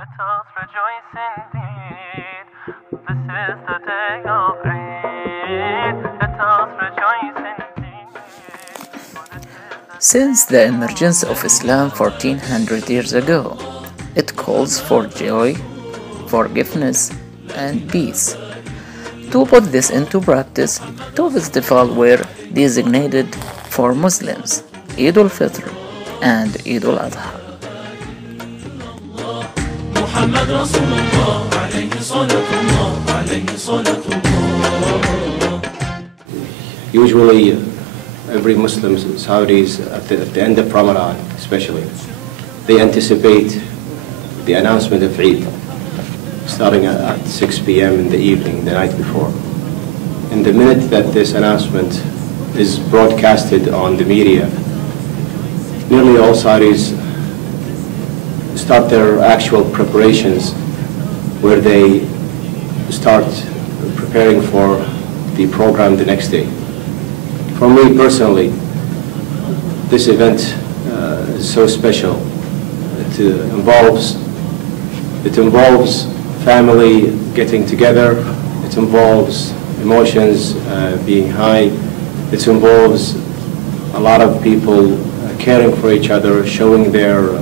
Let us rejoice indeed. This is the day of Eid. Let us rejoice indeed. Since the emergence of Islam 1400 years ago, it calls for joy, forgiveness, and peace. To put this into practice, two festivals were designated for Muslims, Eid al-Fitr and Eid al-Adha. Usually, every Muslim Saudis at the end of Ramadan, especially, they anticipate the announcement of Eid, starting at 6 p.m. in the evening, the night before. And the minute that this announcement is broadcasted on the media, nearly all Saudis start their actual preparations, where they start preparing for the program the next day. For me personally, this event is so special. It involves family getting together. It involves emotions being high. It involves a lot of people caring for each other, showing their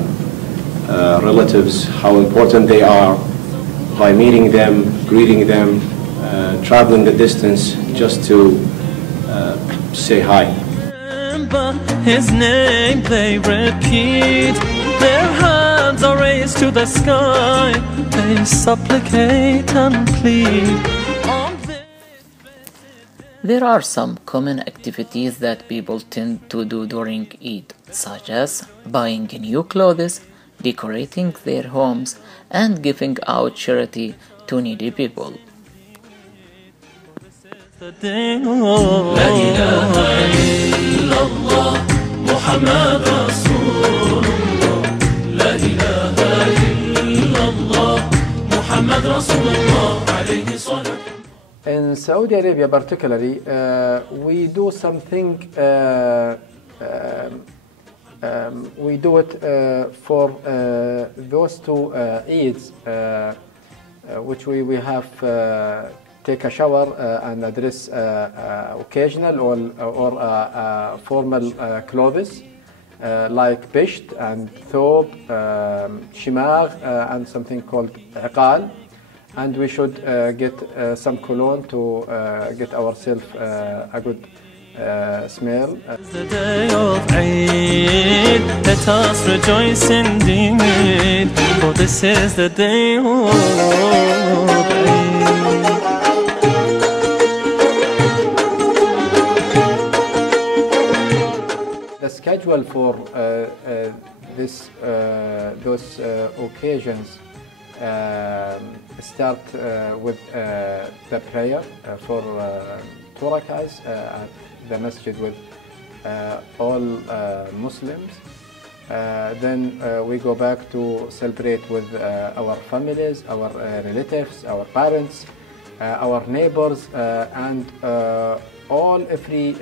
relatives how important they are by meeting them, greeting them, traveling the distance just to say hi. His name they repeat, their hands are raised to the sky, they supplicate and plead. There are some common activities that people tend to do during Eid, such as buying new clothes, decorating their homes, and giving out charity to needy people. La ilaha illallah Muhammad Rasulullah. La ilaha illallah Muhammad Rasulullah alayhi salatu. In Saudi Arabia particularly, we do something, we do it for those two Eids, which we have take a shower and address occasional or formal clothes like bisht and thob, shimagh, and something called iqal. And we should get some cologne to get ourselves a good smell. The day of Eid, let us rejoice indeed, for this is the day of Eid. The schedule for those occasions start with the prayer for 2 rak'ahs at the masjid with all Muslims. Then we go back to celebrate with our families, our relatives, our parents, our neighbors, and every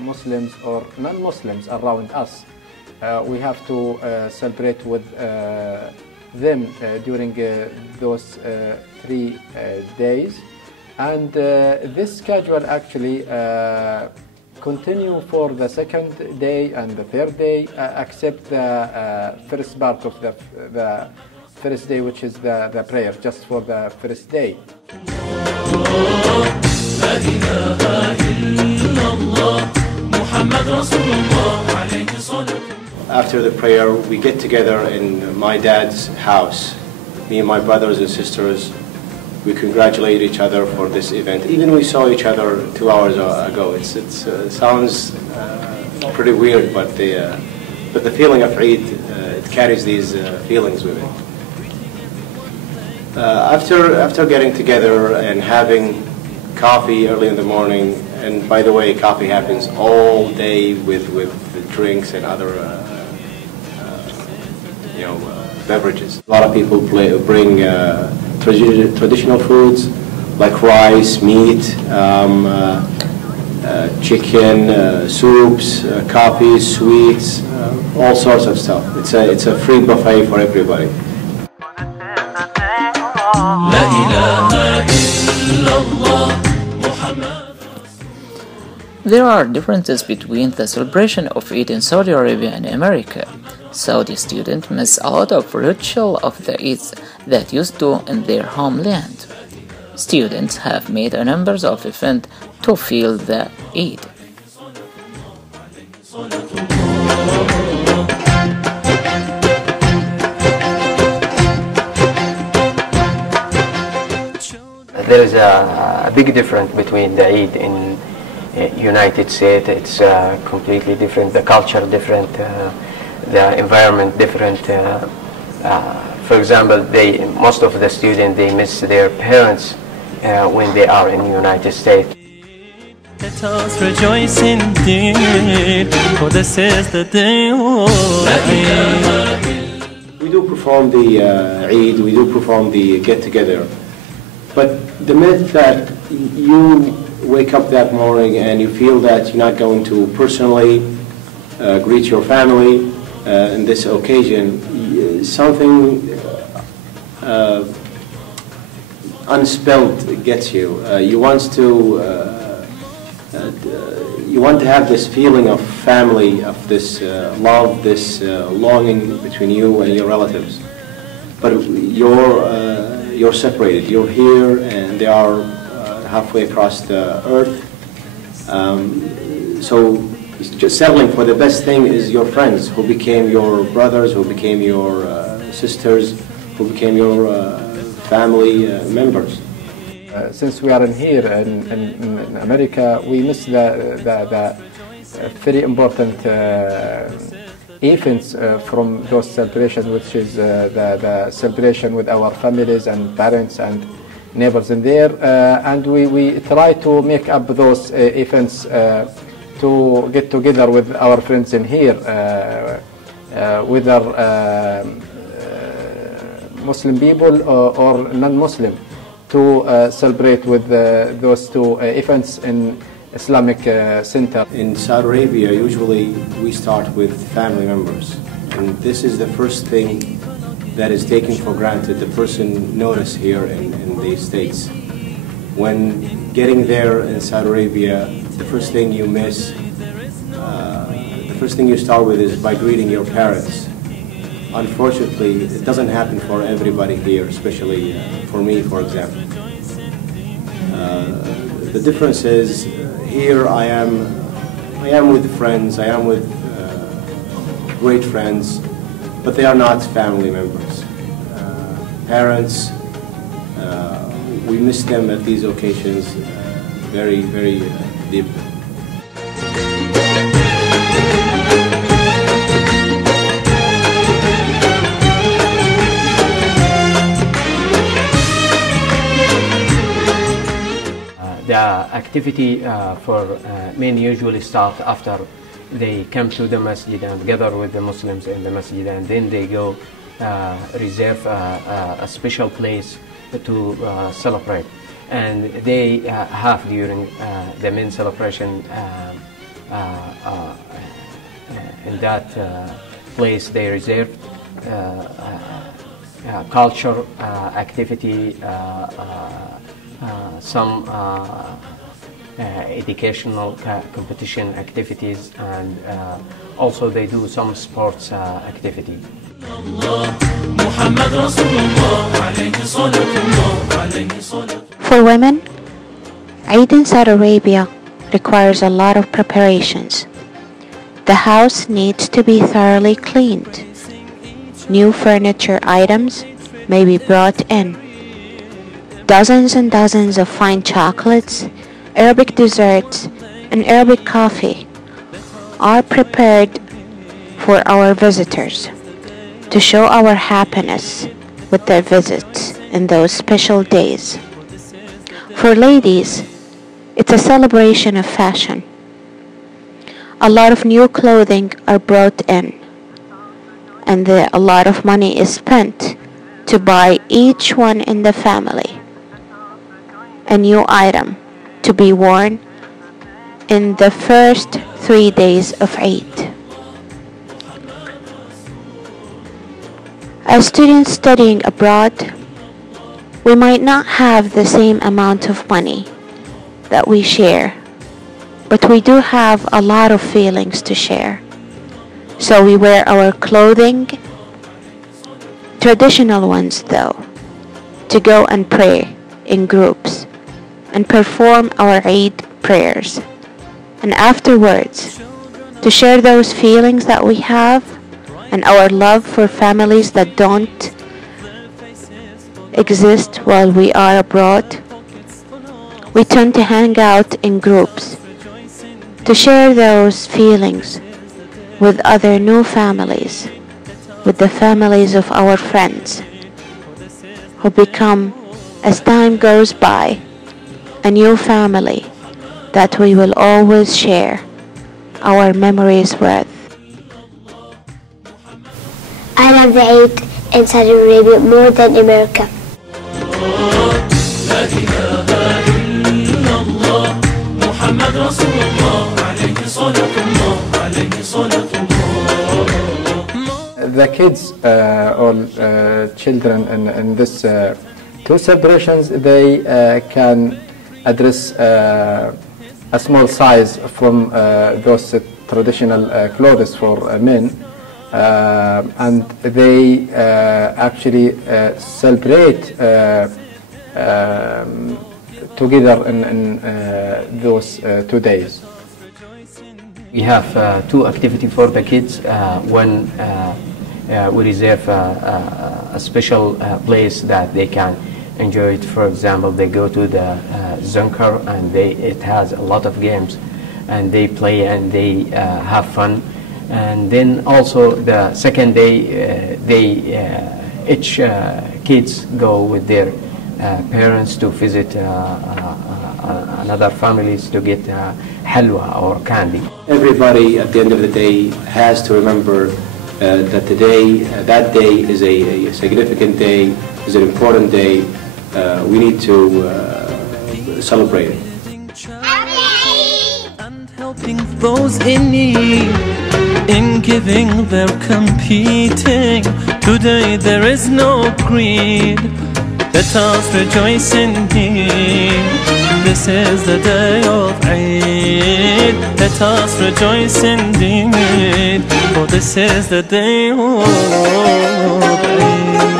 Muslims or non-Muslims around us. We have to celebrate with them during those 3 days, and this schedule actually continue for the second day and the third day, except the first part of the first day, which is the prayer, just for the first day. After the prayer, we get together in my dad's house. Me and my brothers and sisters, we congratulate each other for this event. Even we saw each other 2 hours ago. It sounds pretty weird, but the feeling of Eid, it carries these feelings with it. After getting together and having coffee early in the morning, and by the way, coffee happens all day with drinks and other beverages. A lot of people bring traditional foods like rice, meat, chicken, soups, coffees, sweets, all sorts of stuff. It's a free buffet for everybody. لا إله إلا الله محمد. There are differences between the celebration of Eid in Saudi Arabia and America. Saudi students miss a lot of ritual of the Eid that used to in their homeland. Students have made a number of events to feel the Eid. There is a big difference between the Eid in United States. It's completely different. The culture different, the environment different. For example, most of the students they miss their parents when they are in the United States. Let us rejoice indeed, for this is the day. We do perform the Eid, we do perform the get-together, but the myth that you wake up that morning and you feel that you're not going to personally greet your family in this occasion, something unspelled gets you. You want to have this feeling of family, of this love, this longing between you and your relatives. But you're separated. You're here, and they are halfway across the earth. So just settling for the best thing is your friends, who became your brothers, who became your sisters, who became your family members. Since we are in here in America, we miss the very important events from those celebrations, which is the celebration with our families and parents and neighbors in there, and we try to make up those events to get together with our friends in here, whether Muslim people or non-Muslim, to celebrate with those two events in Islamic center. In Saudi Arabia, usually we start with family members, and this is the first thing that is taken for granted. The person notice here in the States. When getting there in Saudi Arabia, the first thing you miss, the first thing you start with is by greeting your parents. Unfortunately, it doesn't happen for everybody here, especially for me, for example. The difference is here I am with friends, I am with great friends, but they are not family members. Parents, we miss them at these occasions very, very deeply. The activity for men usually start after they come to the masjid and gather with the Muslims in the masjid, and then they go reserve a special place to celebrate. And they have during the men celebration in that place they reserved culture activity, some educational competition activities, and also they do some sports activity. For women, Eid in Saudi Arabia requires a lot of preparations. The house needs to be thoroughly cleaned. New furniture items may be brought in. Dozens and dozens of fine chocolates, Arabic desserts, and Arabic coffee are prepared for our visitors to show our happiness with their visits in those special days. For ladies, it's a celebration of fashion. A lot of new clothing are brought in, and a lot of money is spent to buy each one in the family a new item to be worn in the first 3 days of Eid. As students studying abroad, We might not have the same amount of money that we share, but we do have a lot of feelings to share. So we wear our clothing, traditional ones though, to go and pray in groups and perform our Eid prayers. And afterwards, to share those feelings that we have and our love for families that don't exist while we are abroad, we tend to hang out in groups to share those feelings with other new families, with the families of our friends, who become, as time goes by, a new family that we will always share our memories with. I love the Eid in Saudi Arabia more than America. The kids or children in this two celebrations, they can address a small size from those traditional clothes for men, and they actually celebrate together in those 2 days. We have two activities for the kids. One, we reserve a special place that they can enjoy it. For example, they go to the Zunker, and it has a lot of games, and they play and they have fun. And then also the second day, each kids go with their parents to visit another families to get halwa or candy. Everybody at the end of the day has to remember that that day is a significant day, is an important day. We need to celebrate it. And helping those in need, in giving they're competing. Today there is no greed. Let us rejoice indeed. This is the day of Eid. Let us rejoice indeed. For this is the day of Eid.